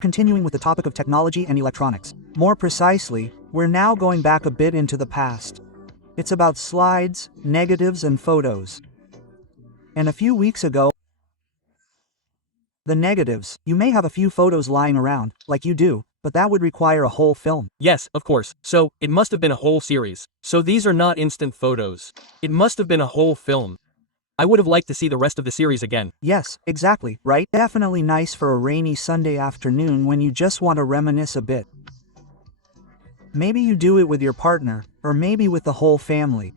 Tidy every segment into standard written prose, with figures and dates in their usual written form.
Continuing with the topic of technology and electronics. More precisely, we're now going back a bit into the past. It's about slides, negatives and photos. And a few weeks ago, the negatives. You may have a few photos lying around, like you do, but that would require a whole film. Yes, of course. So, it must have been a whole series. So these are not instant photos. It must have been a whole film. I would have liked to see the rest of the series again. Yes, exactly, right? Definitely nice for a rainy Sunday afternoon when you just want to reminisce a bit. Maybe you do it with your partner, or maybe with the whole family.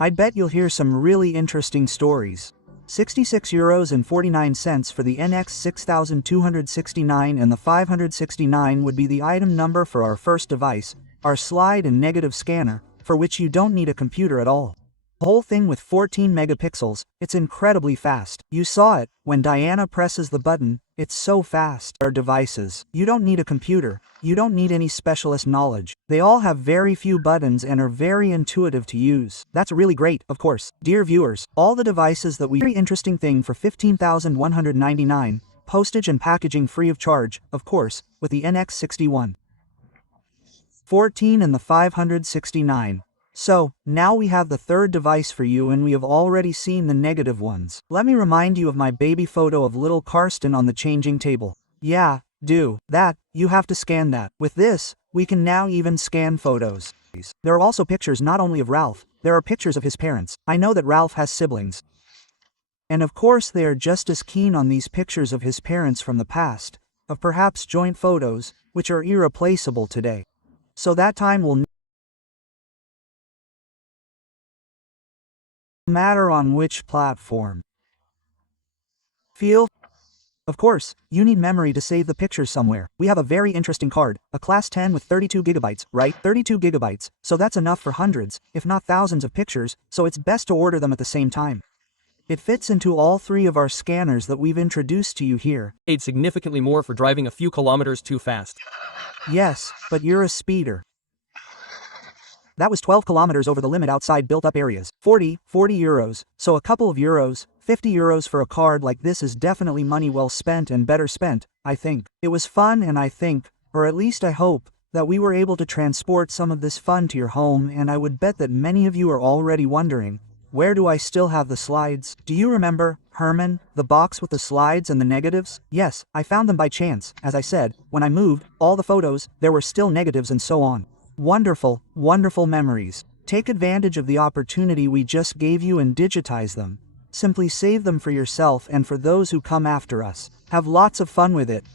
I'd bet you'll hear some really interesting stories. €66.49 for the NX 6269 and the 569 would be the item number for our first device, our slide and negative scanner, for which you don't need a computer at all. The whole thing with 14 megapixels, it's incredibly fast. You saw it, when Diana presses the button, it's so fast. Our devices. You don't need a computer, you don't need any specialist knowledge. They all have very few buttons and are very intuitive to use. That's really great, of course. Dear viewers, all the devices that we very interesting thing for $15,199, postage and packaging free of charge, of course, with the NX 6114 and the 569. So, now we have the third device for you and we have already seen the negative ones. Let me remind you of my baby photo of little Karsten on the changing table. Yeah, do that, you have to scan that. With this, we can now even scan photos. There are also pictures not only of Ralph, there are pictures of his parents. I know that Ralph has siblings. And of course they are just as keen on these pictures of his parents from the past, of perhaps joint photos, which are irreplaceable today. So that time will matter on which platform. Of course, you need memory to save the pictures somewhere. We have a very interesting card, a class 10 with 32 gigabytes, right? 32 gigabytes, so that's enough for hundreds, if not thousands of pictures, so it's best to order them at the same time. It fits into all three of our scanners that we've introduced to you here. Paid significantly more for driving a few kilometers too fast. Yes, but you're a speeder. That was 12 kilometers over the limit outside built-up areas. 40 euros, so a couple of euros, 50 euros for a card like this is definitely money well spent and better spent, I think. It was fun and I think, or at least I hope, that we were able to transport some of this fun to your home, and I would bet that many of you are already wondering, where do I still have the slides? Do you remember, Herman, the box with the slides and the negatives? Yes, I found them by chance. As I said, when I moved, all the photos, there were still negatives and so on. Wonderful, wonderful memories. Take advantage of the opportunity we just gave you and digitize them. Simply save them for yourself and for those who come after us. Have lots of fun with it.